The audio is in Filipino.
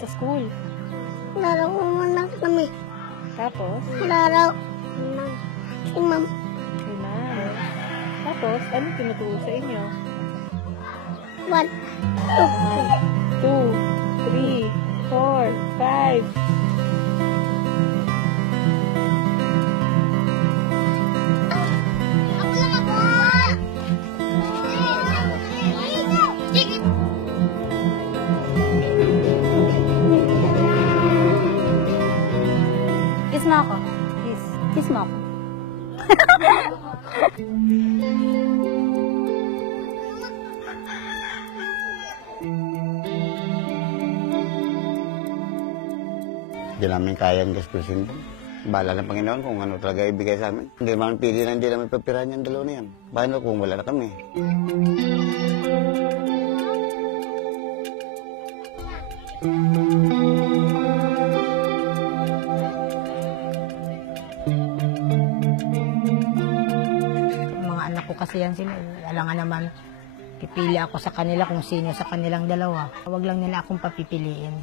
sa school? Laro ko muna kami. Tapos? Laro. Si ma'am. Si ma'am. Tapos, anong tinuturo sa inyo? 1, 2, 3, 4, 5. Kiss mo ako. Kiss. Kiss mo ako. Hindi namin kayang gastusin. Bahala ng Panginoon kung ano talaga ibigay sa amin. Hindi naman pili na hindi namin papirahan yung dalawa na yan. Paano kung wala na kami? Mga anak ko kasi yan sila. Alangan naman, pipili ako sa kanila kung sino sa kanilang dalawa. Huwag lang nila akong papipiliin.